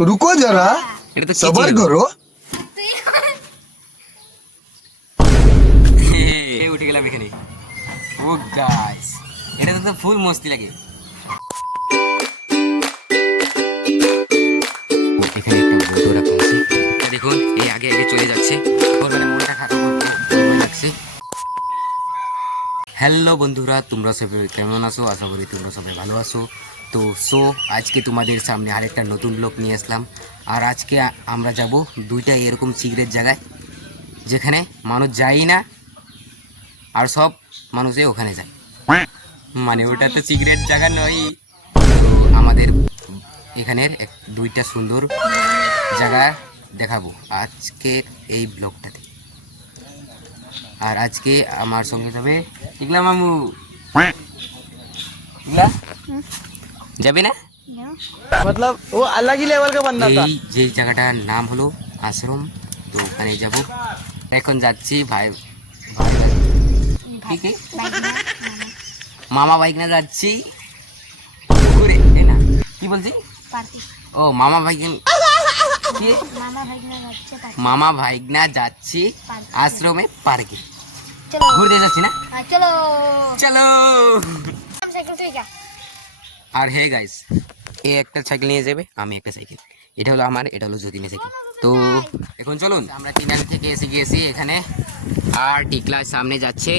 रुको जरा सबर करो। উঠে গেলাম এখানে। ও গাইস, এটা তো ফুল মস্তি লাগে। এখানে একটা বোটও রাখা আছে, দেখুন এই আগে আগে চলে যাচ্ছে। ওর মানে মনটা খারাপ লাগছে। হ্যালো বন্ধুরা, তোমরা সবাই কেমন আছো? আশা করি তোমরা সবাই ভালো আছো। তো আজকে তোমাদের সামনে আরেকটা নতুন ব্লগ নিয়ে আসলাম। আর আজকে আমরা যাব দুইটা এরকম সিক্রেট জায়গায়, যেখানে মানুষ যায়ই না আর সব মানুষে ওখানে যায়। মানে ওটা তো সিক্রেট জায়গা নয়। তো আমাদের এখানের দুইটা সুন্দর জায়গা দেখাবো আজকের এই ব্লগটাতে। আর আজকে আমার সঙ্গে যাবে ইগলা মামু। ইগলা যাবে না? मतलब वो अलग ही लेवल का बंदा था। এই যে জায়গাটার নাম হলো আশ্রম। তো ওখানে যাব, এখন যাচ্ছি। ভাই কি কি মামা বাইক না যাচ্ছি ঘুরে, এই না কি বলছি? ও মামা বাইক কি মামা ভাইগনা যাচ্ছি আশ্রমে পার্কে ঘুরতে যাচ্ছি না। চলো চলো। সাইকেল থেকে আর হে গাইস, এ একটা সাইকেল নিয়ে যাবে, আমি একটা সাইকেল। এটা হলো আমার, এটা হলো যতীনের সাইকেল। তো এখন চলুন, আমরা তিনালি থেকে এসে গিয়েছি এখানে। আর টিকলা সামনে যাচ্ছে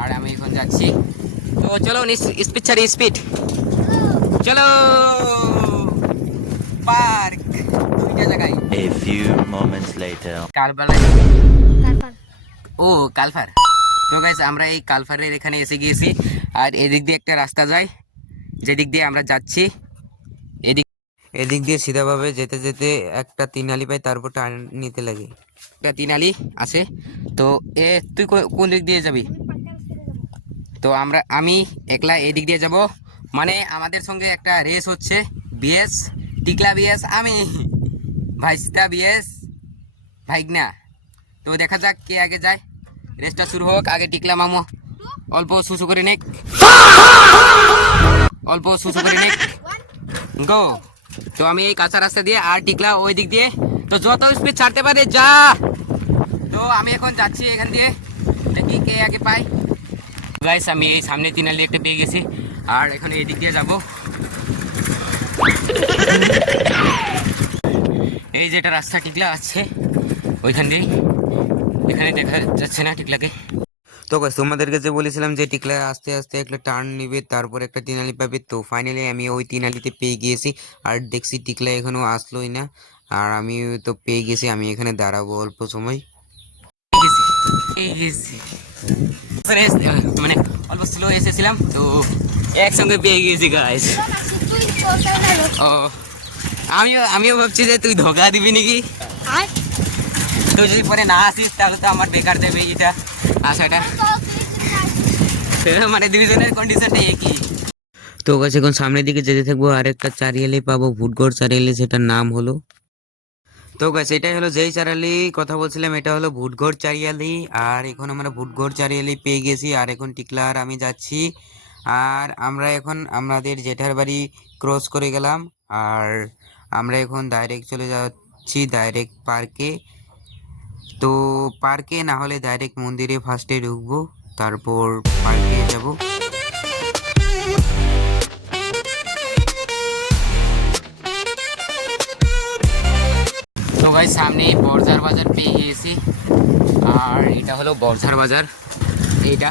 আর আমি এখন যাচ্ছি। তো চলো স্পিড ছাড়ি, স্পিড চলো। পার্ক দুইটা জায়গায়। A few moments later. ও কালফার। তো গাইস, আমরা এই কালফারের এখানে এসে গিয়েছি। আর এদিক দিয়ে একটা রাস্তা যায়, যেদিক দিয়ে আমরা যাচ্ছি। এদিক দিয়ে সিধাভাবে যেতে যেতে একটা তিনালি পাই, তারপর টার্ন নিতে লাগে। একটা তিনালি আছে। তো তুই কোন দিক দিয়ে যাবি? তো আমি একলা এদিক দিয়ে যাব। মানে আমাদের সঙ্গে একটা রেস হচ্ছে, বিএস টিকলা বিএস, আমি ভাইস্তা বিএস ভাইগনা। তো দেখা যাক কে আগে যায়। রেসটা শুরু হোক। আগে টিকলা মামু অল্প সুসু করে নেক, অল্প সুসু করে নেক, গো। তো আমি এই কাঁচা রাস্তা দিয়ে আর টিকলা ওই দিক দিয়ে, তো যত স্পিড ছাড়তে পারে যা। তো আমি এখন যাচ্ছি এখান দিয়ে, দেখি কে আগে পাই। গাইস, আমি এই সামনে তিনালি একটা পেয়ে গেছি আর এখন এই দিক দিয়ে যাব। এই যেটা রাস্তা টিকলা আছে ওইখান দিয়েই, এখানে দেখা যাচ্ছে না টিকলাকে। তো গাইস, তোমাদেরকে যে বলেছিলাম যে টিকলা আস্তে আস্তে একটা টার্ন নিবে, তারপর একটা তিনালি পাবে। তো ফাইনালি আমি ওই তিনালিতে পেয়ে গিয়েছি। আর দেখছি টিকলা এখনো আসলোই না, আর আমি তো পেয়ে গেছি। আমি এখানে দাঁড়াবো অল্প সময়। মানে অল্প স্লো এসেছিলাম, তো একসঙ্গে পেয়ে গিয়েছি গাইস। ও আমিও ভাবছি যে তুই ধোকা দিবি নাকি। তুই যদি পরে না আসিস তাহলে তো আমার বেকার দেবে এটা আশাটা। মানে দুইজনের কন্ডিশনটা একই। তো গাছ এখন সামনের দিকে যেতে থাকবো, আরেকটা চারিয়ালি পাবো, ভুটগড় চারিয়ালি, সেটার নাম হলো। তো গাছ এটাই হলো যেই চারিয়ালি কথা বলছিলাম, এটা হলো ভুটগড় চারিয়ালি। আর এখন আমরা ভুটগড় চারিয়ালি পেয়ে গেছি। আর এখন টিকলা আর আমি যাচ্ছি। আর আমরা এখন আমাদের জেঠার বাড়ি ক্রস করে গেলাম। আর আমরা এখন ডাইরেক্ট চলে যাচ্ছি ডাইরেক্ট পার্কে। তো পার্কে না হলে ডাইরেক্ট মন্দিরে ফার্স্টে ঢুকবো, তারপর পার্কে যাব। তো ভাই সামনে বর্জার বাজার পেয়ে গিয়েছি। আর এটা হলো বর্জার বাজার এইটা।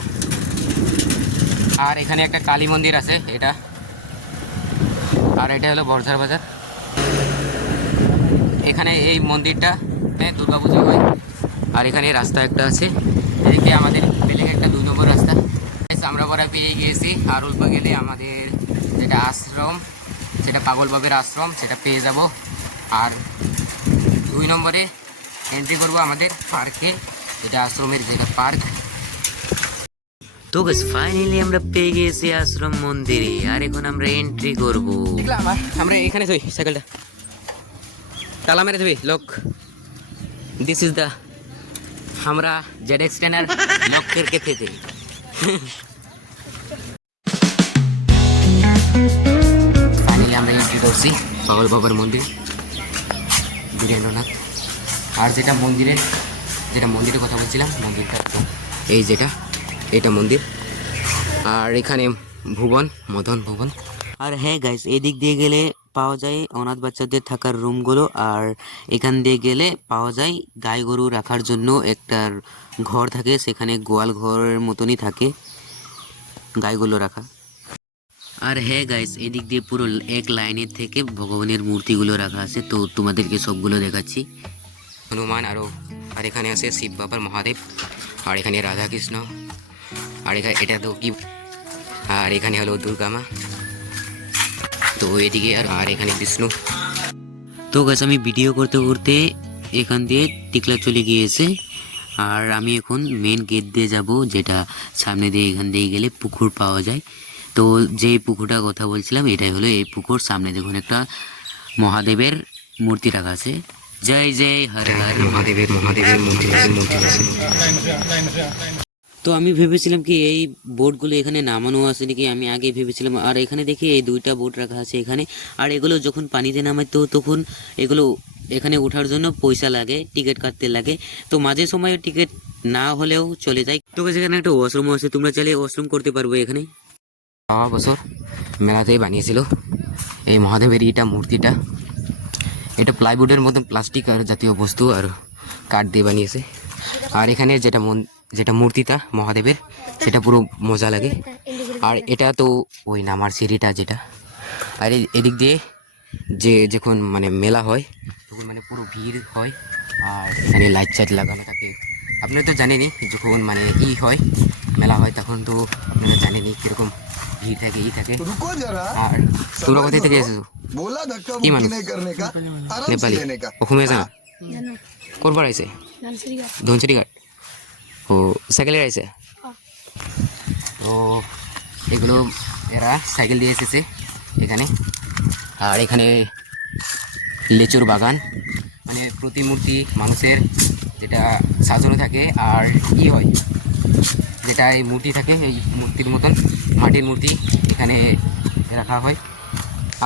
আর এখানে একটা কালী মন্দির আছে এটা। আর এটা হলো বর্জার বাজার। এখানে এই মন্দিরটা দুর্গাপূজা হয়। আর এখানে রাস্তা একটা আছে, এদিকে আমাদের বিল্ডিং একটা 2 নম্বর রাস্তা। আমরা পরে পেয়ে গিয়েছি। আর অল্প গেলে আমাদের যেটা আশ্রম, সেটা পাগল বাবের আশ্রম, সেটা পেয়ে যাব। আর 2 নম্বরে এন্ট্রি করবো আমাদের পার্কে, যেটা আশ্রমের যেটা পার্ক। তো গাইস ফাইনালি আমরা পেয়ে গেছি আশ্রম মন্দিরে। আর এখন আমরা এন্ট্রি করব। আমরা এখানে থই সাইকেলটা, তালা মেরে থবি লক। দিস ইজ দ্য আমরা ZX টেনার লক करके थे। ফাইনালি আমরা পড়ছি পাগল বাবার মন্দির বীরেন্দ্রনাথ। আর যেটা মন্দিরের কথা বলছিলাম, মন্দিরটা তো এই এটা মন্দির। আর এখানে মদন ভুবন। আর হ্যাঁ গাইস, এদিক দিয়ে গেলে পাওয়া যায় অনাথ বাচ্চাদের থাকার রুমগুলো, আর এখান দিয়ে গেলে পাওয়া যায় গাই গরু রাখার জন্য একটা ঘর থাকে, সেখানে গোয়াল ঘরের মতনই থাকে গাইগুলো রাখা। আর হ্যাঁ গাইস, এদিক দিয়ে পুরো এক লাইনের থেকে ভগবানের মূর্তিগুলো রাখা আছে, তো তোমাদেরকে সবগুলো দেখাচ্ছি। হনুমান আর এখানে আছে শিব বাবার মহাদেব, আর এখানে রাধা কৃষ্ণ, আর এখানে এটা তো কি, আর এখানে হলো দুর্গা মা, তো এদিকে আর এখানে বিষ্ণু। তো গাছ আমি ভিডিও করতে করতে এখান দিয়ে টিকলা চলে গিয়েছে, আর আমি এখন মেন গেট দিয়ে যাব, যেটা সামনে দিয়ে এখান দিয়ে গেলে পুকুর পাওয়া যায়। তো যে পুকুরটার কথা বলছিলাম এটাই হলো এই পুকুর। সামনে দেখুন একটা মহাদেবের মূর্তি রাখা আছে, জয় জয় হর হর মহাদেবের মূর্তি আছে। তো আমি ভেবেছিলাম কি এই বোটগুলো এখানে নামানো আছে নাকি, আমি আগে ভেবেছিলাম। আর এখানে দেখি এই দুইটা বোট রাখা আছে এখানে, আর এগুলো যখন পানিতে নামায় তো তখন এগুলো এখানে ওঠার জন্য পয়সা লাগে, টিকিট কাটতে লাগে। তো মাঝে সময় টিকিট না হলেও চলে যায়। তো এখানে একটা ওয়াশরুম আছে, তোমরা চাইলে ওয়াশরুম করতে পারবে এখানে। বছর মেলাতেই বানিয়েছিল এই মহাদেবের মূর্তিটা। এটা প্লাইউডের মতন প্লাস্টিক আর জাতীয় বস্তু আর কাঠ দিয়ে বানিয়েছে। আর এখানে যেটা মূর্তিটা মহাদেবের, সেটা পুরো মজা লাগে। আর এটা তো ওই নামার সিঁড়িটা যেটা। আর এদিক দিয়ে যখন মানে মেলা হয় তখন মানে পুরো ভিড় হয়, আর এখানে লাইট লাগানো থাকে। আপনারা তো জানেনই, যখন মানে হয় মেলা হয় তখন তো আপনারা জানেনই কিরকম ভিড় থাকে থাকে। আর তোমরা কোথা থেকে এসেছো? কি মানুষ? নেপালি। অসমীয়া জানা? ক'ৰ পৰা আহিছে? ধনচিৰি ঘাট। ও সাইকেলে আহিছে? তো এগুলো এরা সাইকেল দিয়ে এসেছে এখানে। আর এখানে লিচুর বাগান, মানে প্রতিমূর্তি মানুষের যেটা সাজানো থাকে, আর হয় যেটা এই মূর্তি থাকে, এই মূর্তির মতন মাটির মূর্তি এখানে রাখা হয়।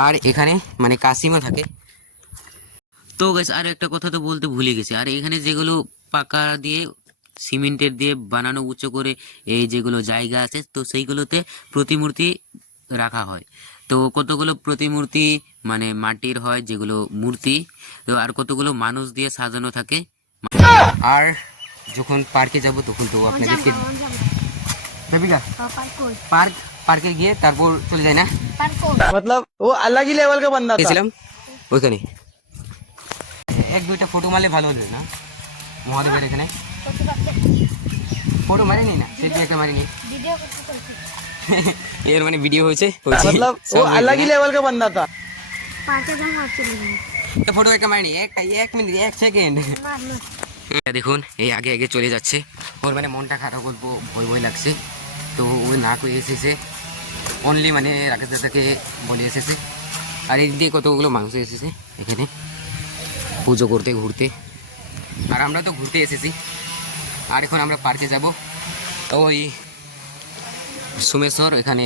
আর এখানে মানে কাসিমও থাকে। তো গাইস, আর একটা কথা তো বলতে ভুলে গেছি, আর এখানে যেগুলো পাকা দিয়ে সিমেন্টের দিয়ে বানানো উঁচু করে এই যেগুলো জায়গা আছে, তো সেইগুলোতে প্রতিমূর্তি রাখা হয়। তো কতগুলো প্রতিমূর্তি মানে মাটির হয় যেগুলো মূর্তি, তো আর কতগুলো মানুষ দিয়ে সাজানো থাকে। আর যখন পার্কে যাব তখন তো আপনাদেরকে পার্কে গিয়ে তারপর চলে যায় না, मतलब वो अलग ही लेवल का बंदा था। গেছিলাম ওইখানে। এক দুইটা ফটো মারলে ভালো হতো না মহাদেবের এখানে। ফটো মারিনি না, সেটি একটা মারিনি। এর মানে ভিডিও হয়েছে, मतलब वो अलग ही लेवल का बंदा था। ফটো একটা মারিনি, এক মিনিট 1 সেকেন্ড। দেখুন এই আগে আগে চলে যাচ্ছে, ওর মানে মনটা খারাপ, করবো ভয় লাগছে। তো ও না করে এসেছে, অনলি মানে রাকেশ দাদাকে বলে এসেছে। আর এই দিয়ে কতগুলো মানুষ এসেছে এখানে পুজো করতে, ঘুরতে। আর আমরা তো ঘুরতে এসেছি। আর এখন আমরা পার্কে যাব। ওই সোমেশ্বর এখানে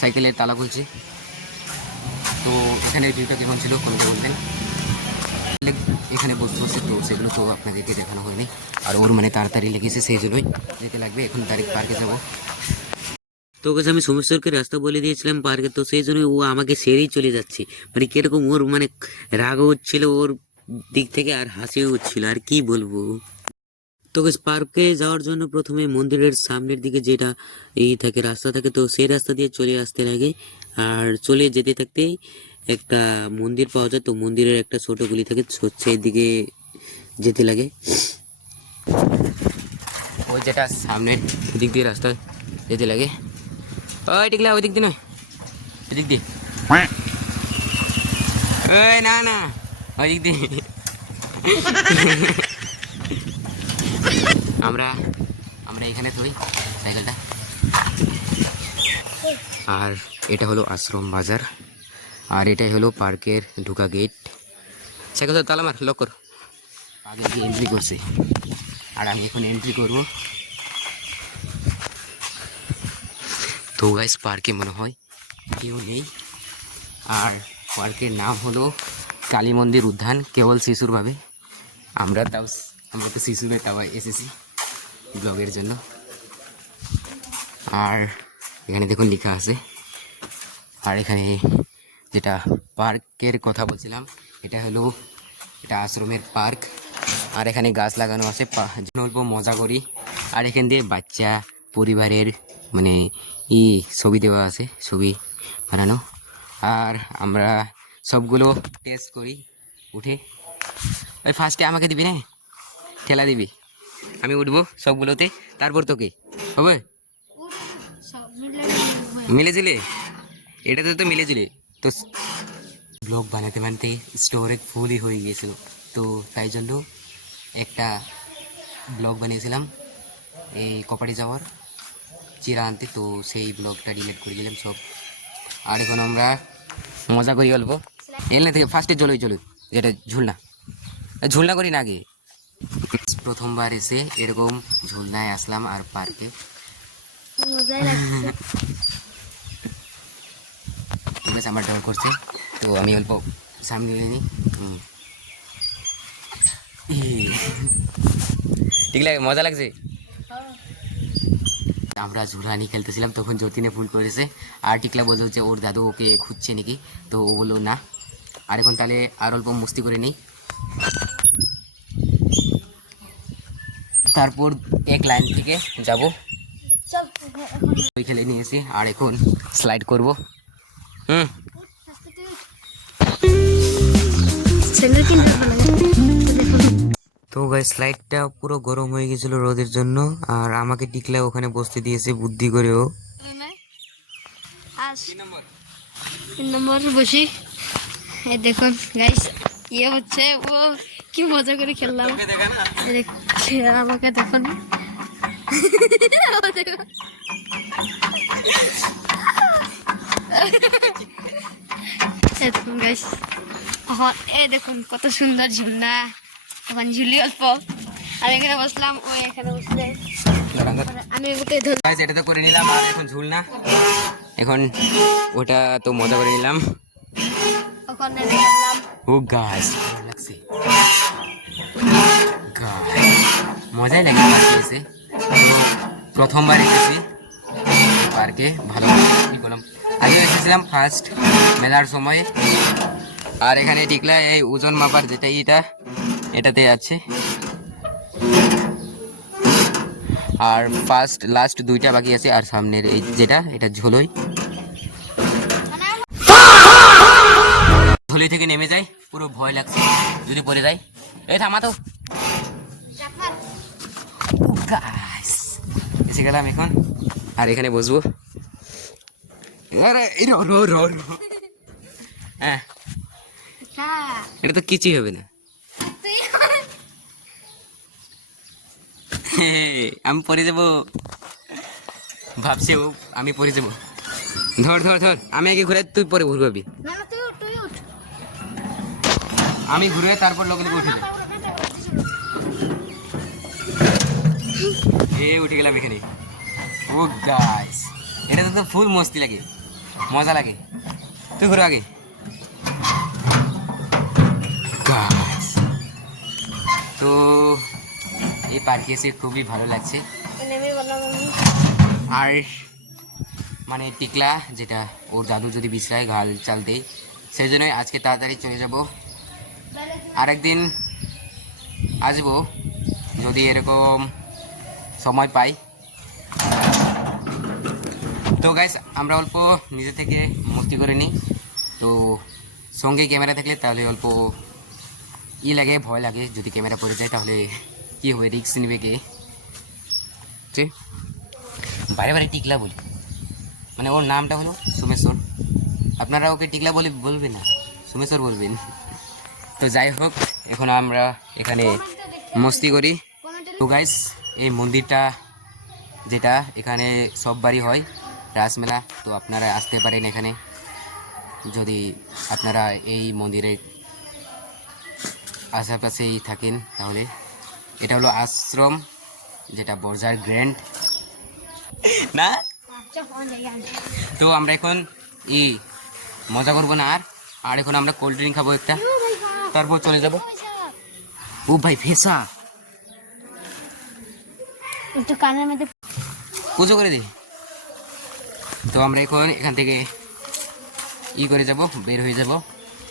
সাইকেলের তালা খুলছে। তো এখানে ভিউটা কেমন ছিল কোনো বলতেন? এখানে বসে বসে, তো সেগুলো তো আপনাদেরকে দেখানো হয়নি। আর ওর মানে তাড়াতাড়ি লেগেছে, সেই জন্যই যেতে লাগবে। এখন ডাইরেক্ট পার্কে যাব। তো কাছে আমি সোমেশ্বরকে রাস্তা বলে দিয়েছিলাম পার্কে, তো সেই জন্য ও আমাকে সেরেই চলে যাচ্ছে। মানে কিরকম ওর মানে রাগও হচ্ছিল ওর দিক থেকে, আর হাসিও হচ্ছিল, আর কি বলবো। তো পার্কে যাওয়ার জন্য প্রথমে মন্দিরের সামনের দিকে যেটা থাকে রাস্তা থাকে, তো সেই রাস্তা দিয়ে চলে আসতে লাগে। আর চলে যেতে থাকতেই একটা মন্দির পাওয়া যায়, তো মন্দিরের একটা ছোট গলি থাকে, সেই দিকে যেতে লাগে। ওই যেটা সামনের দিক দিয়ে রাস্তা যেতে লাগে। ওই টিকলা ওই দিক দিয়ে নয়, ওই দিক দিয়ে। ওই না না, ওই দিক দিয়ে। আমরা এখানে ধরি সাইকেলটা। আর এটা হলো আশ্রম বাজার, আর এটাই হলো পার্কের ঢুকা গেট। সাইকেল তালা মার, লক কর। আগে গিয়ে এন্ট্রি করছে, আর আমি এখন এন্ট্রি করব। তো গাইস পার্কে মনে হয় কেউ নেই, আর পার্কের নাম হলো কালী মন্দির উদ্যান, কেবল শিশুরভাবে। আমরা তো শিশুরে তাও এসেছি ব্লগের জন্য। আর এখানে দেখুন লেখা আছে। আর এখানে যেটা পার্কের কথা বলছিলাম, এটা আশ্রমের পার্ক। আর এখানে গাছ লাগানো আছে, অল্প মজা করি। আর এখান দিয়ে বাচ্চা পরিবারের মানে ছবি দেওয়া আছে, ছবি বানানো। আর আমরা সবগুলো টেস্ট করি উঠে। ওই ফার্স্টে আমাকে দিবি না, ঠেলা দিবি, আমি উঠবো সবগুলোতে, তারপর তোকে হবে। মিলেছিলে, এটাতে তো মিলেছিলে তো। ব্লগ বানাতে বানাতে স্টোরেজ ফুলই হয়ে গিয়েছিল, তো তাই জন্য একটা ব্লগ বানিয়েছিলাম এই কপাড়ি যাওয়ার চিরা আনতে, তো সেই ব্লগটা ডিলিট করে দিলাম সব। আর এখন আমরা মজা করি অল্প। এলে থেকে ফার্স্টে চলোই যেটা ঝুলনা করি না আগে। প্রথমবার এসে এরকম ঝুলনায় আসলাম আর পার্কে। আমার ডর করছে, তো আমি অল্প সামনে নিই। ঠিক লাগে, মজা লাগছে। আমরা ঝুলানি খেলতেছিলাম, তখন যতীনে ভুল করেছে। আর টিকলা বলতে হচ্ছে ওর দাদু ওকে খুঁজছে নাকি, তো ও বললো না। আর এখন তাহলে আর অল্প মস্তি করে নিই। তারপর এক লাইন থেকে যাব, ওই খেলে নিয়েছি। আর এখন স্লাইড করব। তো গাইস স্লাইডটা পুরো গরম হয়ে গেছিল রোদের জন্য, আর আমাকে টিকলা ওখানে বসতে দিয়েছে বুদ্ধি করেও। 3 নম্বর বসি। এই দেখুন গাইস, হচ্ছে ও কি মজা করে খেললাম। আমাকে দেখুন গাইস, দেখুন কত সুন্দর ঝুলনা। এখন ঝুলি অল্প, আমি এখানে বসলাম, ও এখানে বসলে আমি ওকে ধর। গাইস এটা তো করে নিলাম, আর এখন ঝুলনা, এখন ওটা তো মজা করে নিলাম। ওখানে দেখলাম ও গাইস লাগছে, মজাই লাগে পার্কে এসে। তো প্রথমবার এসেছি পার্কে, ভালো কি করলাম। আগে এসেছিলাম ফার্স্ট মেলার সময়। আর এখানে টিকলা এই ওজন মাপার যেটা এটাতে আছে। আর ফার্স্ট লাস্ট দুইটা বাকি আছে, আর সামনের এই এটা ঝোলই থেকে নেমে যায়, পুরো ভয় লাগছে যদি পড়ে যায়। এই থামা তো, এসে গেলাম এখন। আর এখানে বসবো। হ্যাঁ, এটা তো কিছুই হবে না। আমি পড়ে যাবো ভাবছি, আমি পড়ে যাবো। ধর আমি আগে ঘুরে, তুই পরে ঘুরবি। আমি ঘুরে তারপর লোকে উঠে যাই। উঠে গেলাম এখানে। ও গাইস, এটা তো ফুল মস্তি লাগে, মজা লাগে। তুই ঘুরে আগে। গাইস তো এই পার্কে এসে খুবই ভালো লাগছে। আর মানে টিকলা যেটা ওর দাদু যদি বিশ্রায় ঘাল চাল দেয়, সেই জন্যই আজকে তাড়াতাড়ি চলে যাব। আরেকদিন আসবো যদি এরকম সময় পাই। তো গাইস আমরা অল্প নিজে থেকে মস্তি করে নিই, তো সঙ্গে ক্যামেরা থাকলে তাহলে অল্প লাগে, ভয় লাগে যদি ক্যামেরা পড়ে যায় তাহলে কি হবে, রিস্ক নেবে কে। ঠিক, বারে টিকলা বলি, মানে ওর নামটা হলো সোমেশ্বর। আপনারা ওকে টিকলা বলবেন না, সোমেশ্বর বলবেন। তো যাই হোক, এখন আমরা এখানে মস্তি করি। তো গাইস এই মন্দিরটা যেটা এখানে সব বাড়ি হয় রাসমেলা, তো আপনারা আসতে পারেন এখানে যদি আপনারা এই মন্দিরের আশেপাশেই থাকেন তাহলে। এটা হলো আশ্রম, যেটা বর্জার গ্র্যান্ড না। তো আমরা এখন মজা করবো না, আর আর এখন আমরা কোল্ড ড্রিঙ্ক খাবো একটা, তারপর চলে যাব। ও ভাই ভেসা একটু কানের মধ্যে পুজো করে দিই। তো আমরা এখন এখান থেকে করে যাব, বের হয়ে যাব।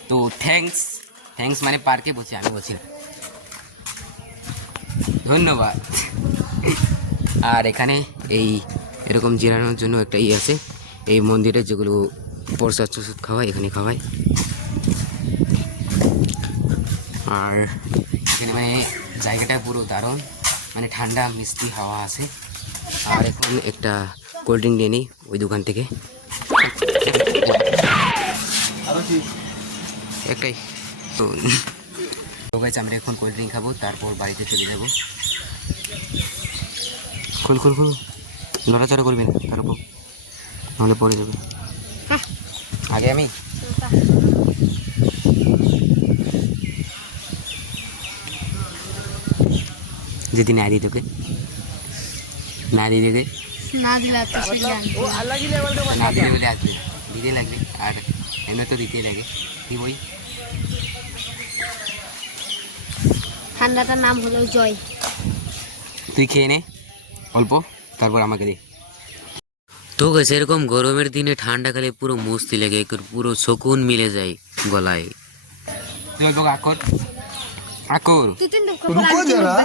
তো থ্যাঙ্কস মানে পার্কে বসে, আমি বলছি না, ধন্যবাদ। আর এখানে এই এরকম জিরানোর জন্য একটা আছে, এই মন্দিরে যেগুলো প্রসাদ টসাদ খাওয়ায় এখানে খাওয়ায়। আর এখানে মানে জায়গাটা পুরো দারুণ, মানে ঠান্ডা মিষ্টি হাওয়া আছে। আর এখন একটা কোল্ড ড্রিঙ্ক নিয়ে নিই ওই দোকান থেকে, একটাই। তো গাইস আমরা এখন কোল্ড ড্রিঙ্ক খাবো, তারপর বাড়িতে চলে যাবো। খুল নড়াচড়া করবেন তারপর, নাহলে পড়ে যাবে। আগে আমি যদি না দিই তোকে, না দিয়ে দেবে, না দিলে তো সে জানবে। वो अलग ही लेवल का না बंदा দিলে বলে আসবে, দিতে লাগবে। আর এমনি তো দিতেই লাগে, কি বই। ঠান্ডাটার নাম হলো জয়। তুই খেয়ে নে অল্প, তারপর আমাকে দে। তো গেছে এরকম গরমের দিনে ঠান্ডা খেলে পুরো মস্তি লাগে, পুরো সুকুন মিলে যায় গলায়। তুই অল্প আকর আকর তুই তিন দুঃখ रुको जरा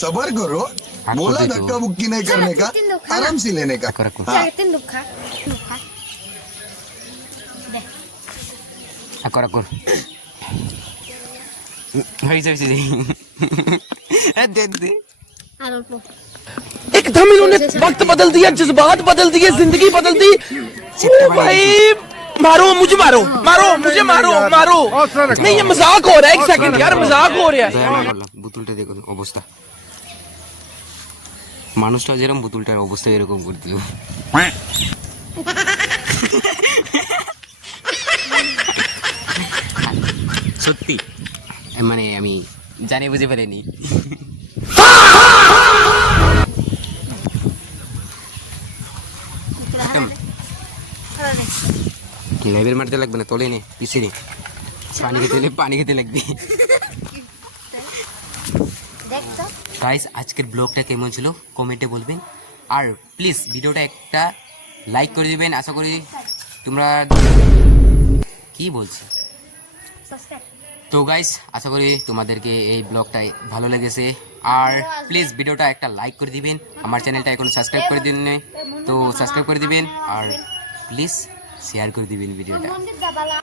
सबर करो हाँ, बोला खुद ही धक्का तो। मुक्की नहीं करने का आराम से लेने का আকর আকর তিন দুঃখ দে আকর আকর হয়েছে হয়েছে দে দে। আর অল্প एकदम इन्होंने वक्त बदल दिया, जज्बात बदल दिए, जिंदगी बदल दी। ओ भाई मारो मुझे, मारो मुझे, मारो नहीं, ये मजाक हो रहा है। एक सेकंड यार, मजाक हो रहा है। দয়া না করলাম, বোতলটা দেখুন অবস্থা, মানুষটা যেরকম বোতলটার অবস্থা এরকম করে দিল। সত্যি মানে আমি জানি বুঝে পারিনি। লেবেল মারতে লাগবে না, তোলে নে পিছিয়ে নে, পানি খেতে লাগবে। দেখ তো গাইস আজকের ব্লগটা কেমন ছিল কমেন্টে বলবেন, আর প্লিজ ভিডিওটা একটা লাইক করে দিবেন। আশা করি তোমরা কি বলছি। সাবস্ক্রাইব তো গাইস আশা করি তোমাদেরকে এই ব্লগটা ভালো লেগেছে, আর প্লিজ ভিডিওটা একটা লাইক করে দিবেন। আমার চ্যানেলটা এখন সাবস্ক্রাইব করে দিন, তো সাবস্ক্রাইব করে দিবেন, আর প্লিজ শেয়ার করে দিবেন ভিডিওটা। মন্দির দাবালা